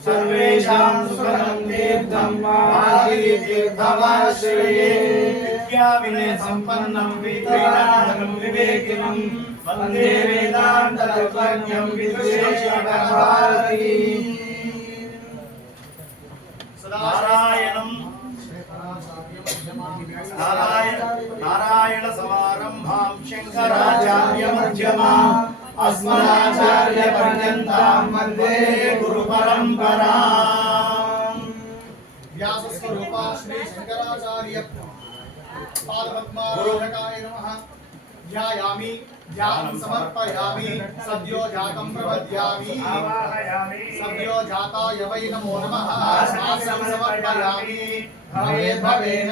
విద్యాతీర్థం వివేకినాం సర్వేషాం సుఖదం తీర్థం మాధవీతీర్థమాశ్రయే విద్యా వినయ సంపన్నం విద్యాధనం వివేకినం వందే వేదాంత తత్వజ్ఞం విదుషేషణ अस्मदाचार्यपर्यन्तां वंदे गुरुपरम्पराम् व्यासस्वरूपा श्रीशङ्कराचार्य पादपद्मारोहकाय नमः। ध्यायामि, ध्यानं समर्पयामि, सद्यो जातं प्रपद्यामि सद्यो जाताय वै नमो नमः। शासनं समर्पयामि। भवेद्भवेन।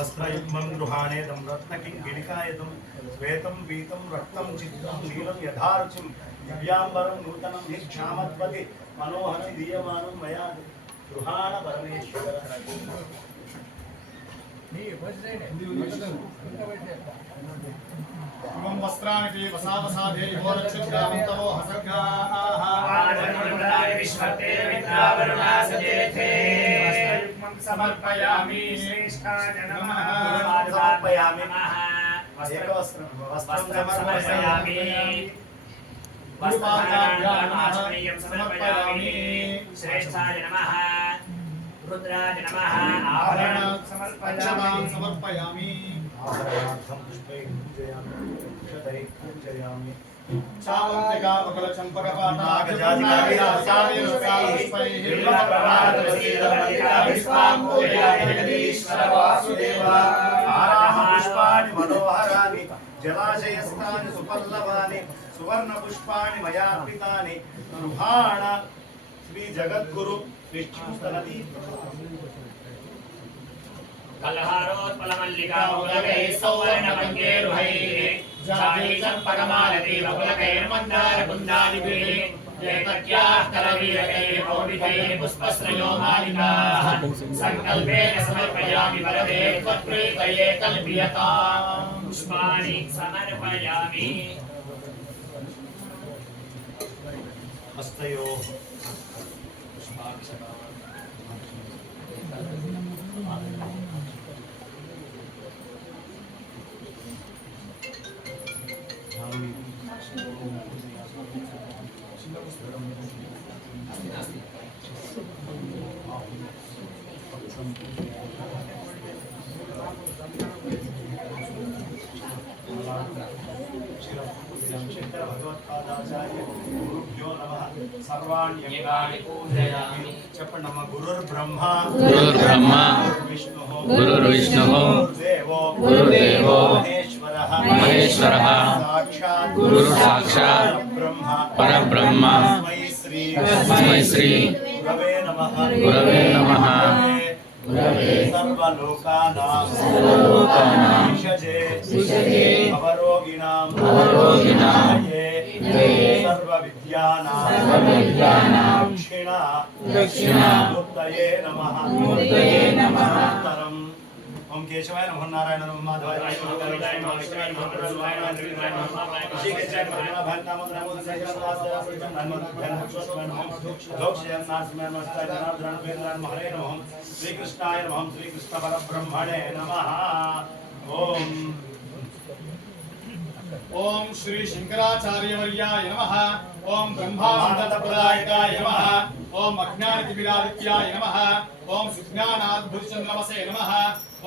वस्त्रयुग्मं गृहाणेदं रत्नकिङ्गिणिकायतं श्वेतं पीतं रक्तं चित्रं नीलं यथा रुचिं दिव्याम्बरं नूतनं निक्षामत्वति मनोहरं दीयमानं मया गृहाणपरमेश्वर इमं वस्त्राणि वसा वसा देवो रक्षितामं तवो हसर्गाः विश्वते विद्यावरुणा सदेथे समर्पयामि श्रेष्ठाय नमः। वस्त्रं समर्पयामि वस्त्रं समर्पयामि। रुद्राय नमः। आभरणं समर्पयामि। समर्पयामि। आभरणार्थं पुष्पैः पूजयामि। पूजयामि। చావంతిగా ఒక చంపకపాట ఆరాహాష్పాణి మనోహరాని జలాశయస్థాని సుపల్లవాని సువర్ణ పుష్పాణి మయార్పితాని గృహాణ శ్రీ జగద్గురు విష్ణు స్థలీ కలహారోత్పలమల్లికా ఉలగై సౌవర్ణ మంగేరుహై. पुष्पश्रयो मालिकाः सङ्कल्पेन समर्पयामि वरदे त्वत्प्रीतये कल्पियताम्। पुष्पाणि समर्पयामि। हस्तयोः। पुष्पाक्षराः చెప్పండి అమ్మ గురుర్ బ్రహ్మ గురుర్బ్రహ్మ విష్ణు గురుర్విష్ణుః గురుదేవో గురుదేవో మహేశ్వరః మహేశ్వరః సాక్షాత్ గురు సాక్షాత్ బ్రహ్మ పరబ్రహ్మ తస్మై శ్రీ తస్మై శ్రీ గురవే నమః గురవే నమః గురవే సర్వలోకానాం విశదే అవరోగిణాం సర్వవిద్యానాం దక్షిణ దక్షిణ నమః నమః ओम केशवाय नमः नारायण नमः माधवाय हरे नमः श्रीकृष्णाय नमः श्रीकृष्णपरब्रह्मणे नमः ओम ओम श्री शंकराचार्यवर्याय नमः ओम ब्रह्मानंद प्रदायकाय नमः ओम अज्ञानतिमिरादित्याय नमः ओम सुज्ञानाद्भुजचन्द्रमसे नमः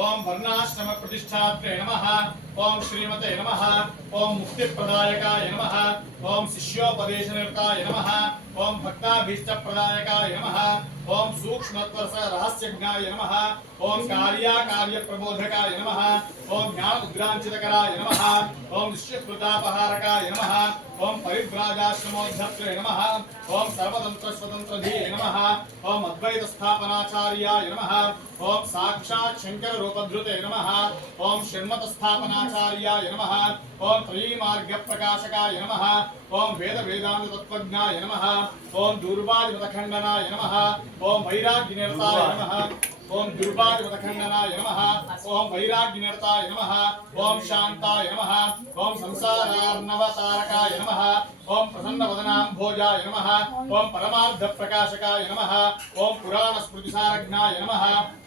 ओम वर्णाश्रम प्रतिष्ठात्रे नमः ओम श्रीमते नमः ओम मुक्तिप्रदायकाय नमः ओम शिष्योपदेशनिरताय नमः ओम भक्ताभीष्टप्रदायकाय नमः ओम सूक्ष्मत्वरसरहस्यज्ञाय नमः ओम प्रबोधकाय नमः ओम ज्ञानमुद्राञ्चितकराय नमः ओम निश्चितकृतापहारकाय नमः ओम परिव्राजाश्रमोध्यत्रे नमः। ओम सर्वतंत्र स्वतंत्र धीरे नमः। ओम अद्वैत अद्वैतस्थापनाचार्याय नमः। ओम साक्षात् शंकर शङ्कररूपधृते नमः। ओम षण्मतस्थापनाचार्याय नमः। ओम त्रिमार्ग प्रकाशकाय नमः। ओम वेद वेदांग तत्वज्ञाय नमः। ओम दुर्वाद मतखंडनाय नमः। ओम वैराग्य निरताय नमः। ओम दुर्भाग्यवतखंडनाय नमः ओम वैराग्यनिरताय नमः ओम शांताय नमः ओम संसारार्णवतारकाय नमः ओम प्रसन्नवदनाम्भोजाय नमः ओम परमार्थप्रकाशकाय नमः ओम पुराणस्मृतिसारघ्नाय नमः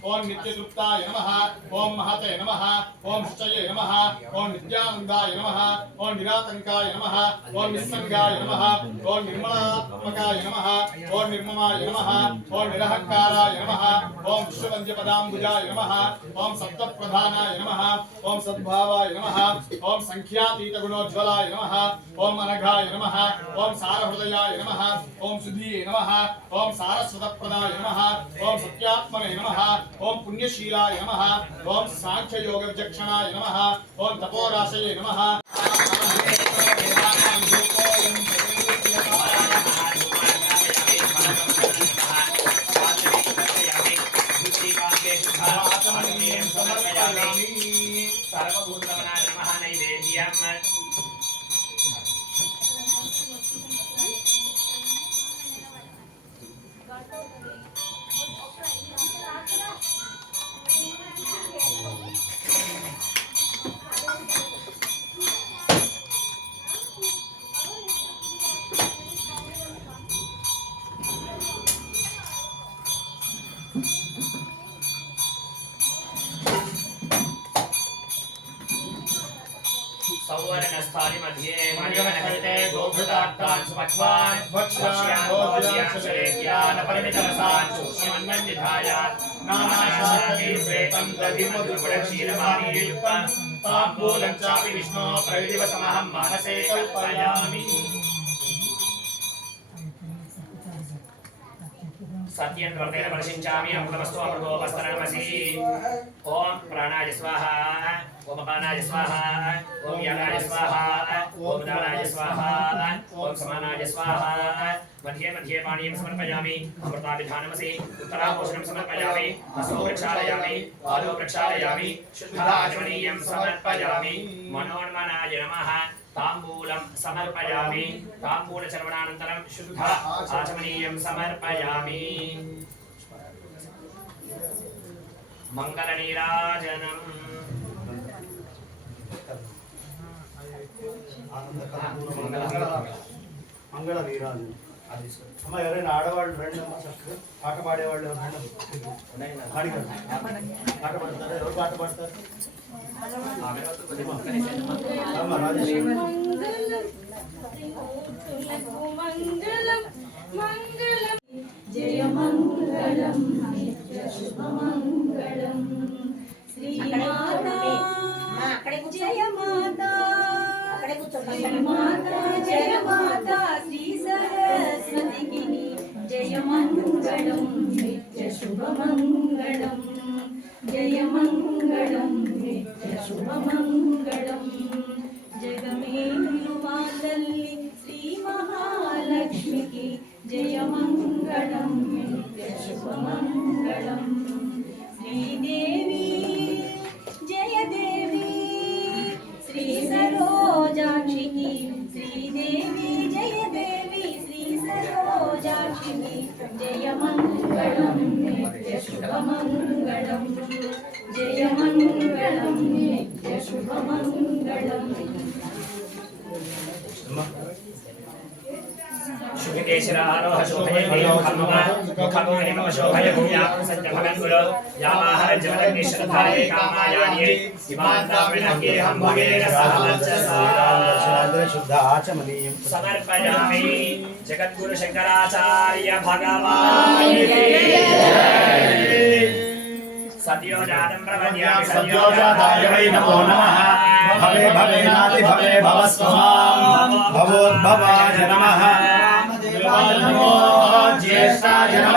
ओम नित्यतृप्ताय नमः ओम महते नमः ओम निश्चये नमः ओम नित्यानन्दाय नमः ओम निरातंकाय नमः ओम निस्संगाय नमः ओम निर्मलात्मकाय नमः ओम निर्ममाय नमः ओम निरहंकाराय नमः ओम विश्व पंचपदाम नम नमः ओम सप्तप्रधानाय नमः ओम सद्भावाय नमः ओम संख्यातीत गुणोज्ज्वलाय ओम अनघाय नमः ओम सारहृदयाय नमः ओम सुधीये ओम सारस्वतप्रदाय नमः ओम पुण्यशीलाय नमः ओम सांख्ययोग विचक्षणाय नमः ओम तपोराशये night. मध्वान् भक्ष्यान्मन्विधाय नानाशाकीर्वेतं दधिमधुपुरक्षीरमाणीयुक्तं ताम्बूलं चापि विष्णो, प्रविदिवसमहं मानसे कल्पयामि। सत्यं वर्तेन प्रशिञ्चामि अमृतमस्तु, अमृतो वस्त्रमसि। ॐ प्राणाय स्वाहा। ओम अपानाय स्वाहा ओम यानाय स्वाहा ओम दानाय स्वाहा ओम समानाय स्वाहा। मध्ये मध्ये पाणीं समर्पयामि, अमृताभिधानमसि उत्तराभूषणं समर्पयामि हस्तो प्रक्षालयामि पादौ प्रक्षालयामि शुद्धलाचमनीयं समर्पयामि, मनोन्मनाय नमः। ताम्बूलं समर्पयामि ताम्बूलचर्वणानन्तरं शुद्ध आचमनीयं समर्पयामि। मङ्गलनीराजनम्। మంగళ వీరాజు అమ్మ ఎవరైనా ఆడవాళ్ళు రండి అమ్మ చక్కగా పాట పాడేవాళ్ళు ఎవరు రండి అమ్మ. పాడిగారు. పాట పాడతారా ఎవరు పాట పాడతారు అమ్మ రాజేశ్వరి మంగళం మంగళం జయ మంగళం నిత్య శుభమంగళం శ్రీమాత శ్రీవారికి జయమంగళం శుభమంగళం శ్రీదేవి జయదేవి శ్రీ సరోజాక్షిణి శ్రీదేవి జయదేవి శ్రీ సరోజాక్షిణి జయమంగళం శుభమంగళం केशिरारोह शोभये देवं खम्मम मुखं हिमम शोभय भूयां सत्य भगन् गुरु यामाहर जवदग्नि श्रद्धाये कामायान्ये इमान्तामिनकेहं भगेन सह वर्चसा शुद्ध आचमनीयम् समर्पयामि जगद्गुरु शंकराचार्य भगवान् सत्योजातं प्रपद्यामि सद्योजाताय वै नमो नमः। भवे भवेनाति भवे भवस्वमाम् भवोद्भवाय नमः नमो। ज्येष्ठाय नमः